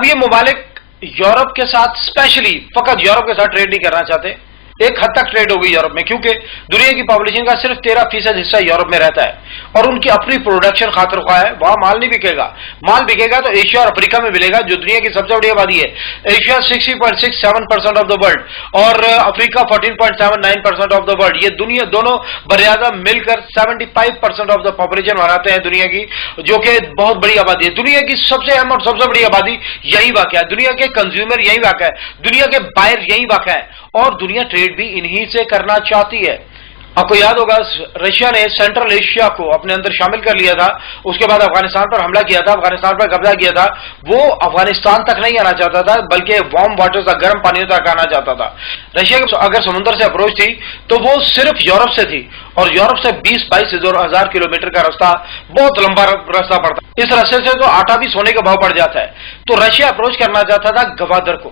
اب یہ ممالک یورپ کے ساتھ اسپیشلی فقط یورپ کے ساتھ ٹریڈ نہیں کرنا چاہتے. ایک حد تک ٹریڈ ہوگی یورپ میں، کیونکہ دنیا کی پاپولیشن کا صرف 13% حصہ یورپ میں رہتا ہے اور ان کی اپنی پروڈکشن خاطر خواہ ہے. وہاں مال نہیں بکے گا، مال بکے گا تو ایشیا اور افریقہ میں ملے گا جو دنیا کی سب سے بڑی آبادی ہے. ایشیا 60.67% آف دا ورلڈ اور افریقہ 14.79% آف دا ورلڈ. یہ دنیا دونوں براعظم مل کر 75% آف دا پاپولیشن بناتے ہیں دنیا کی، جو کہ بہت بڑی آبادی ہے. دنیا کی سب سے اہم اور سب سے بڑی آبادی یہی واقع ہے. دنیا کے کنزیومر یہی واقع ہے، دنیا کے بائر یہی واقع ہے، اور دنیا ٹریڈ بھی انہی سے کرنا چاہتی ہے. آپ کو یاد ہوگا رشیا نے سینٹرل ایشیا کو اپنے اندر شامل کر لیا تھا، اس کے بعد افغانستان پر حملہ کیا تھا، افغانستان پر قبضہ کیا تھا. وہ افغانستان تک نہیں آنا چاہتا تھا بلکہ وارم واٹر تک، گرم پانیوں تک آنا چاہتا تھا. رشیا کو اگر سمندر سے اپروچ تھی تو وہ صرف یورپ سے تھی، اور یورپ سے 20-22 ہزار کلومیٹر کا راستہ، بہت لمبا راستہ پڑتا. اس راستے سے تو آٹا بھی سونے کا بھاؤ پڑ جاتا ہے. تو رشیا اپروچ کرنا چاہتا تھا گوادر کو،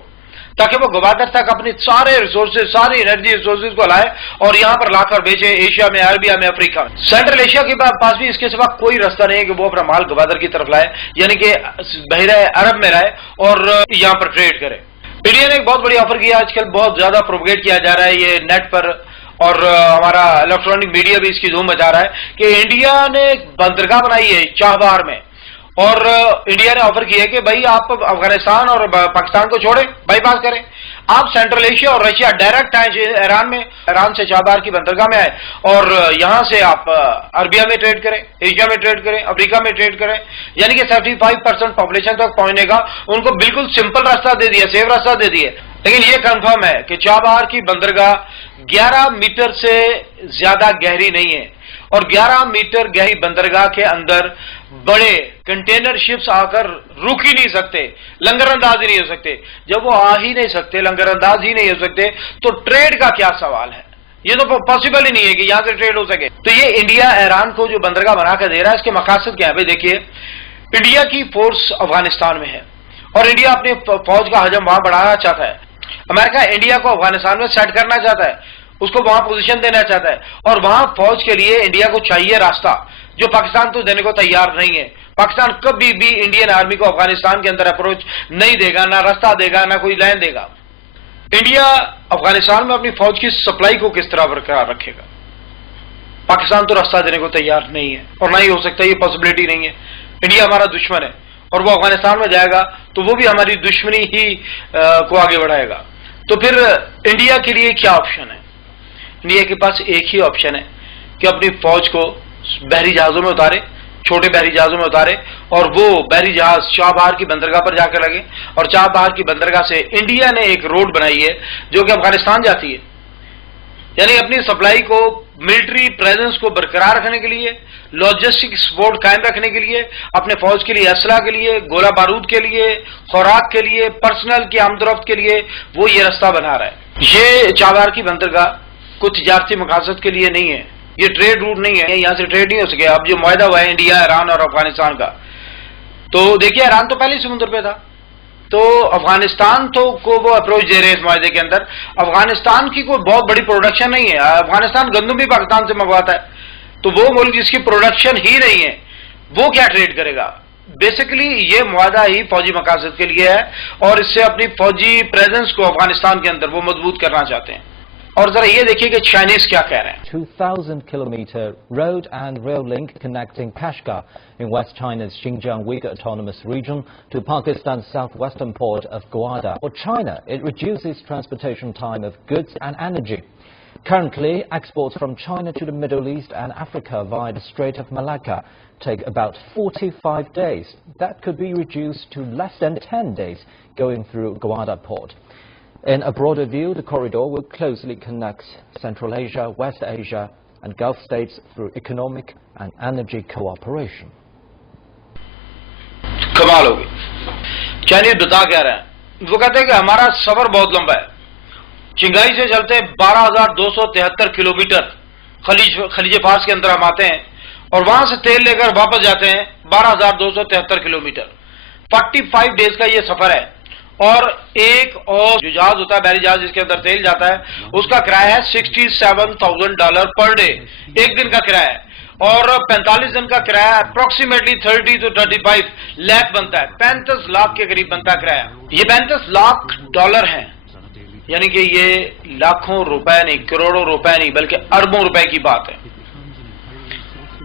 تاکہ وہ گوادر تک اپنی سارے ریسورسز، ساری انرجی ریسورسز کو لائے اور یہاں پر لا کر بیچے ایشیا میں، عربیہ میں، افریقہ میں. سینٹرل ایشیا کے پاس بھی اس کے سوا کوئی راستہ نہیں ہے کہ وہ اپنا مال گوادر کی طرف لائے، یعنی کہ بحیرہ عرب میں رہے اور یہاں پر ٹریڈ کرے. انڈیا نے ایک بہت بڑی آفر کیا، آج کل بہت زیادہ پروپیگیٹ کیا جا رہا ہے یہ نیٹ پر، اور ہمارا الیکٹرانک میڈیا بھی اس کی دھوم مچا رہا ہے کہ انڈیا نے ایک بندرگاہ بنائی ہے چابہار میں، اور انڈیا نے آفر کیا ہے کہ بھائی آپ افغانستان اور پاکستان کو چھوڑیں، بائی پاس کریں، آپ سینٹرل ایشیا اور رشیا ڈائریکٹ آئے ایران میں، ایران سے چابہار کی بندرگاہ میں آئے اور یہاں سے آپ عربیہ میں ٹریڈ کریں، ایشیا میں ٹریڈ کریں، افریقہ میں ٹریڈ کریں. یعنی کہ 75% پاپولیشن تک پہنچنے کا ان کو بالکل سمپل راستہ دے دیا، سیف راستہ دے دیا. لیکن یہ کنفرم ہے کہ چابہار کی بندرگاہ 11 میٹر سے زیادہ گہری نہیں ہے، اور 11 میٹر گہری بندرگاہ کے اندر بڑے کنٹینر شپس آ کر رک ہی نہیں سکتے، لنگر انداز ہی نہیں ہو سکتے. جب وہ آ ہی نہیں سکتے، لنگر انداز ہی نہیں ہو سکتے، تو ٹریڈ کا کیا سوال ہے؟ یہ تو پاسبل ہی نہیں ہے کہ یہاں سے ٹریڈ ہو سکے. تو یہ انڈیا ایران کو جو بندرگاہ بنا کر دے رہا ہے، اس کے مقاصد کیا ہے؟ بھائی دیکھیے، انڈیا کی فورس افغانستان میں ہے اور انڈیا اپنی فوج کا حجم وہاں بڑھانا چاہتا ہے. امریکہ انڈیا کو افغانستان میں سیٹ کرنا چاہتا ہے، اس کو وہاں پوزیشن دینا چاہتا ہے، اور وہاں فوج کے لیے انڈیا کو چاہیے راستہ، جو پاکستان تو دینے کو تیار نہیں ہے. پاکستان کبھی بھی انڈین آرمی کو افغانستان کے اندر اپروچ نہیں دے گا، نہ راستہ دے گا، نہ کوئی لائن دے گا. انڈیا افغانستان میں اپنی فوج کی سپلائی کو کس طرح برقرار رکھے گا؟ پاکستان تو راستہ دینے کو تیار نہیں ہے، اور نہ ہی ہو سکتا، یہ پاسبلٹی نہیں ہے. انڈیا ہمارا دشمن ہے، اور وہ افغانستان میں جائے گا تو وہ بھی ہماری دشمنی ہی کو آگے بڑھائے گا. تو پھر انڈیا کے لیے کیا آپشن ہے؟ انڈیا کے پاس ایک ہی آپشن ہے کہ اپنی فوج کو بحری جہازوں میں اتارے، چھوٹے بحری جہازوں میں اتارے، اور وہ بحری جہاز چابہار کی بندرگاہ پر جا کر لگے. اور چابہار کی بندرگاہ سے انڈیا نے ایک روڈ بنائی ہے جو کہ افغانستان جاتی ہے. یعنی اپنی سپلائی کو، ملٹری پریزنس کو برقرار رکھنے کے لیے، لاجسٹک سپورٹ قائم رکھنے کے لیے، اپنے فوج کے لیے، اسلحہ کے لیے، گولہ بارود کے لیے، خوراک کے لیے، پرسنل کی آمد و رفت کے لیے وہ یہ راستہ بنا رہا ہے. یہ چابہار کی بندرگاہ کچھ تجارتی مقاصد کے لیے نہیں ہے، یہ ٹریڈ روٹ نہیں ہے، یہاں سے ٹریڈ نہیں ہو سکے. اب جو معاہدہ ہوا ہے انڈیا، ایران اور افغانستان کا، تو دیکھیے ایران تو پہلے سمندر پہ تھا، تو افغانستان تو کو وہ اپروچ دے رہے ہیں اس معاہدے کے اندر. افغانستان کی کوئی بہت بڑی پروڈکشن نہیں ہے، افغانستان گندم بھی پاکستان سے منگواتا ہے، تو وہ ملک جس کی پروڈکشن ہی نہیں ہے وہ کیا ٹریڈ کرے گا؟ بیسیکلی یہ معاہدہ ہی فوجی مقاصد کے لیے ہے، اور اس سے اپنی فوجی پریزنس کو افغانستان کے اندر وہ مضبوط کرنا چاہتے ہیں. اور ذرا یہ دیکھیے کہ چائنیز کیا کہہ رہے ہیں. 2,000-kilometer road and rail link connecting Kashgar in West China's Xinjiang Uyghur Autonomous Region to Pakistan's southwestern port of Gwadar. For China, it reduces transportation time of goods and energy. Currently, exports from China to the Middle East and Africa via the Strait of Malacca take about 45 days. That could be reduced to less than 10 days going through Gwadar port. In a broader view, the corridor will closely connect Central Asia, West Asia and Gulf states through economic and energy cooperation. کمال ہوگی. Chinese بتا کیا رہے ہیں؟ وہ کہتے ہیں کہ ہمارا سفر بہت لمبا ہے. چنگائی سے چلتے 12,273 کلومیٹر خلیج فارس کے اندر ہم آتے ہیں، اور وہاں سے تیل لے کر واپس جاتے ہیں 12,273 کلومیٹر. 45 ڈیز کا یہ سفر ہے. اور ایک اور جو جہاز ہوتا ہے، بحری جہاز جس کے اندر تیل جاتا ہے، اس کا کرایہ ہے $67,000 پر ڈے، ایک دن کا کرایہ ہے. اور 45 دن کا کرایہ اپروکسیمیٹلی 30 to 35 لاکھ بنتا ہے، 35 لاکھ کے قریب بنتا ہے کرایہ۔ یہ 35 لاکھ ڈالر ہیں، یعنی کہ یہ لاکھوں روپے نہیں، کروڑوں روپے نہیں، بلکہ اربوں روپے کی بات ہے۔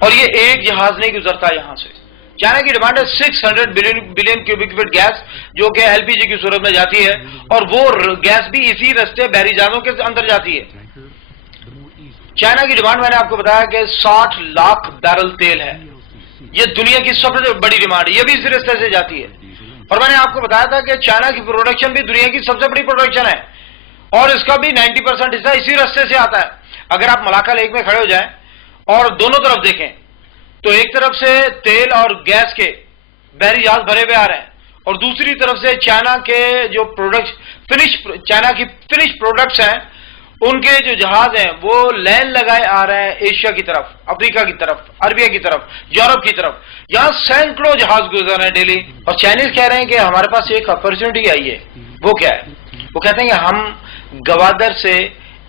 اور یہ ایک جہاز نہیں گزرتا یہاں سے۔ چائنا کی ڈیمانڈ ہے 600 بلین کیوبک فٹ گیس، جو کہ ایل پی جی کی صورت میں جاتی ہے، اور وہ گیس بھی اسی رستے بحری جہازوں کے اندر جاتی ہے۔ چائنا کی ڈیمانڈ میں نے آپ کو بتایا کہ 60 لاکھ بیرل تیل ہے، یہ دنیا کی سب سے بڑی ڈیمانڈ ہے، یہ بھی اسی رستے سے جاتی ہے۔ اور میں نے آپ کو بتایا تھا کہ چائنا کی پروڈکشن بھی دنیا کی سب سے بڑی پروڈکشن ہے، اور اس کا بھی 90% حصہ اسی رستے سے آتا ہے۔ اگر آپ ملاکا لیک میں کھڑے ہو جائیں اور دونوں طرف دیکھیں تو ایک طرف سے تیل اور گیس کے بحری جہاز بھرے ہوئے آ رہے ہیں، اور دوسری طرف سے چائنا کے جو چائنا کی فنش پروڈکٹس ہیں، ان کے جو جہاز ہیں وہ لین لگائے آ رہے ہیں ایشیا کی طرف، افریقہ کی طرف، عربیہ کی طرف، یورپ کی طرف۔ یہاں سینکڑوں جہاز گزر رہے ہیں ڈیلی، اور چائنیز کہہ رہے ہیں کہ ہمارے پاس ایک اپرچونٹی آئی ہے۔ وہ کیا ہے؟ وہ کہتے ہیں کہ ہم گوادر سے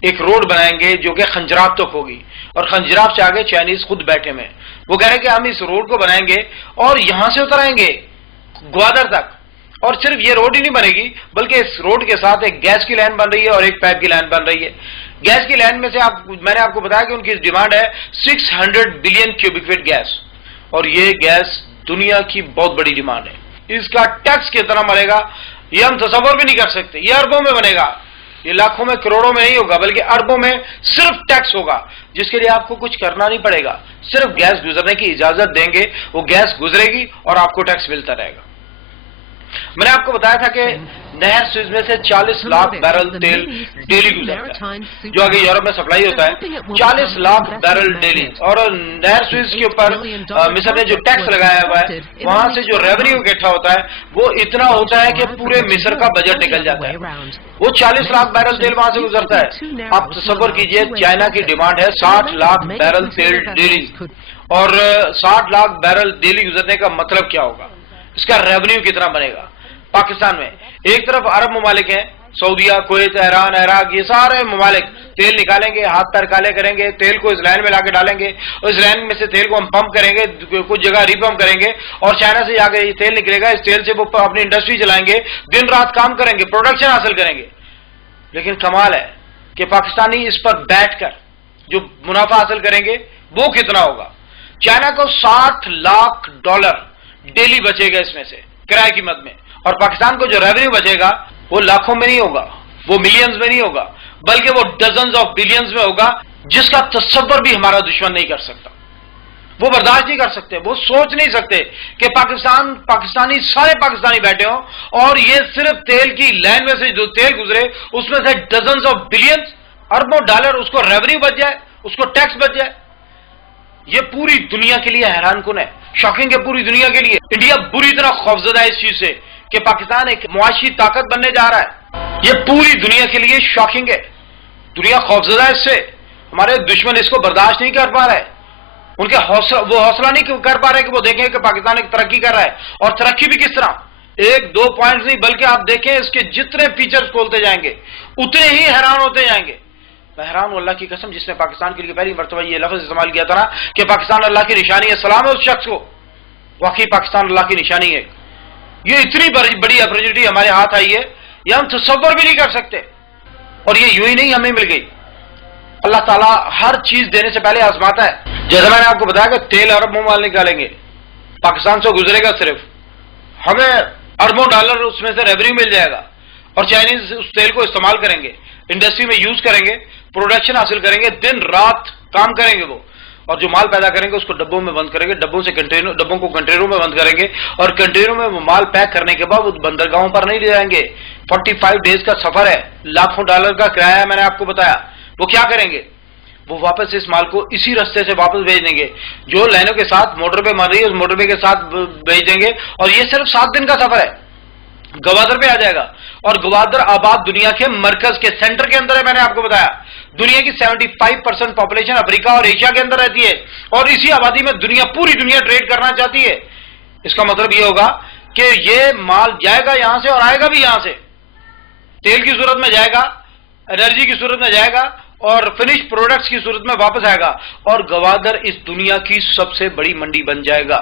ایک روڈ بنائیں گے جو کہ خنجراب تک ہوگی، اور خنجراب سے آگے چائنیز خود بیٹھے میں۔ وہ کہہ رہے ہیں کہ ہم اس روڈ کو بنائیں گے اور یہاں سے اتر آئیں گے گوادر تک، اور صرف یہ روڈ ہی نہیں بنے گی بلکہ اس روڈ کے ساتھ ایک گیس کی لائن بن رہی ہے اور ایک پائپ کی لائن بن رہی ہے۔ گیس کی لائن میں سے میں نے آپ کو بتایا کہ ان کی ڈیمانڈ ہے 600 بلین کیوبک فٹ گیس، اور یہ گیس دنیا کی بہت بڑی ڈیمانڈ ہے۔ اس کا ٹیکس کتنا بنے گا یہ ہم تصور بھی نہیں کر سکتے، یہ اربوں میں بنے گا، یہ لاکھوں میں کروڑوں میں نہیں ہوگا بلکہ اربوں میں صرف ٹیکس ہوگا، جس کے لیے آپ کو کچھ کرنا نہیں پڑے گا، صرف گیس گزرنے کی اجازت دیں گے، وہ گیس گزرے گی اور آپ کو ٹیکس ملتا رہے گا۔ میں نے آپ کو بتایا تھا کہ نہر سوئز میں سے 40 لاکھ بیرل تیل ڈیلی گزرتا ہے، جو آگے یورپ میں سپلائی ہوتا ہے، 40 لاکھ بیرل ڈیلی۔ اور نہر سوئز کے اوپر مصر نے جو ٹیکس لگایا ہوا ہے، وہاں سے جو ریونیو اکٹھا ہوتا ہے وہ اتنا ہوتا ہے کہ پورے مصر کا بجٹ نکل جاتا ہے۔ وہ 40 لاکھ بیرل تیل وہاں سے گزرتا ہے۔ آپ تصور کیجئے چائنا کی ڈیمانڈ ہے 60 لاکھ بیرل تیل ڈیلی، اور 60 لاکھ بیرل ڈیلی گزرنے کا مطلب کیا ہوگا، اس کا ریونیو کتنا بنے گا۔ پاکستان میں ایک طرف عرب ممالک ہیں، سعودیہ، کویت، ایران، عراق، یہ سارے ممالک تیل نکالیں گے، ہاتھ پیر کالے کریں گے، تیل کو اس لائن میں لا کے ڈالیں گے، اور اس لائن میں سے تیل کو ہم پمپ کریں گے، کچھ جگہ ری پمپ کریں گے، اور چائنا سے جا کے یہ تیل نکلے گا، اس تیل سے وہ اپنی انڈسٹری چلائیں گے، دن رات کام کریں گے، پروڈکشن حاصل کریں گے۔ لیکن کمال ہے کہ پاکستانی اس پر بیٹھ کر جو منافع حاصل کریں گے وہ کتنا ہوگا۔ چائنا کو 60 لاکھ ڈالر ڈیلی بچے گا اس میں سے کرایہ قیمت میں، اور پاکستان کو جو ریونیو بچے گا وہ لاکھوں میں نہیں ہوگا، وہ ملینز میں نہیں ہوگا، بلکہ وہ ڈزنز آف بلینز میں ہوگا، جس کا تصور بھی ہمارا دشمن نہیں کر سکتا، وہ برداشت نہیں کر سکتے، وہ سوچ نہیں سکتے کہ پاکستانی سارے پاکستانی بیٹھے ہوں اور یہ صرف تیل کی لائن میں سے جو تیل گزرے اس میں سے ڈزنز آف بلینز، اربوں ڈالر اس کو ریونیو بچ جائے، اس کو ٹیکس بچ جائے۔ یہ پوری دنیا کے لیے حیران کن ہے، شاکنگ ہے پوری دنیا کے لیے۔ انڈیا بری طرح خوفزدہ ہے اس چیز سے کہ پاکستان ایک معاشی طاقت بننے جا رہا ہے، یہ پوری دنیا کے لیے شاکنگ ہے، دنیا خوفزدہ ہے اس سے، ہمارے دشمن اس کو برداشت نہیں کر پا رہے، ان کے وہ حوصلہ نہیں کر پا رہے کہ وہ دیکھیں کہ پاکستان ایک ترقی کر رہا ہے، اور ترقی بھی کس طرح، ایک دو پوائنٹس نہیں بلکہ آپ دیکھیں اس کے جتنے فیچرز کھولتے جائیں گے اتنے ہی حیران ہوتے جائیں گے۔ میں حیران ہوں اللہ کی قسم جس نے پاکستان کے لیے پہلی مرتبہ یہ لفظ استعمال کیا تھا نا کہ پاکستان اللہ کی نشانی ہے، سلام ہے اس شخص کو، واقعی پاکستان اللہ کی نشانی ہے۔ یہ اتنی بڑی اپرچونٹی ہمارے ہاتھ آئی ہے، یہ ہم تصور بھی نہیں کر سکتے، اور یہ یوں ہی نہیں ہمیں مل گئی، اللہ تعالیٰ ہر چیز دینے سے پہلے آزماتا ہے۔ جیسے میں نے آپ کو بتایا کہ تیل ارب ممالک نکالیں گے، پاکستان سے گزرے گا، صرف ہمیں اربوں ڈالر اس میں سے ریونیو مل جائے گا، اور چائنیز اس تیل کو استعمال کریں گے، انڈسٹری میں یوز کریں گے، پروڈکشن حاصل کریں گے، دن رات کام کریں گے وہ، اور جو مال پیدا کریں گے اس کو ڈبوں میں بند کریں گے، ڈبوں کو کنٹینروں میں بند کریں گے، اور کنٹینروں میں وہ مال پیک کرنے کے بعد وہ بندرگاہوں پر نہیں لے جائیں گے۔ 45 ڈیز کا سفر ہے، لاکھوں ڈالر کا کرایہ ہے، میں نے آپ کو بتایا۔ وہ کیا کریں گے؟ وہ واپس اس مال کو اسی رستے سے واپس بھیج دیں گے، جو لائنوں کے ساتھ موٹر پہ مر رہی ہے اس موٹر پہ کے ساتھ بھیج دیں گے، اور یہ صرف 7 دن کا سفر ہے، گوادر پہ آ جائے گا، اور گوادر آباد دنیا کے مرکز کے سینٹر کے اندر ہے۔ میں نے آپ کو بتایا دنیا کی 75% پاپولیشن افریقہ اور ایشیا کے اندر رہتی ہے، اور اسی آبادی میں پوری دنیا ٹریڈ کرنا چاہتی ہے۔ اس کا مطلب یہ ہوگا کہ یہ مال جائے گا یہاں سے اور آئے گا بھی یہاں سے، تیل کی صورت میں جائے گا، انرجی کی صورت میں جائے گا، اور فنش پروڈکٹس کی صورت میں واپس آئے گا اور گوادر اس دنیا کی سب سے بڑی منڈی بن جائے گا.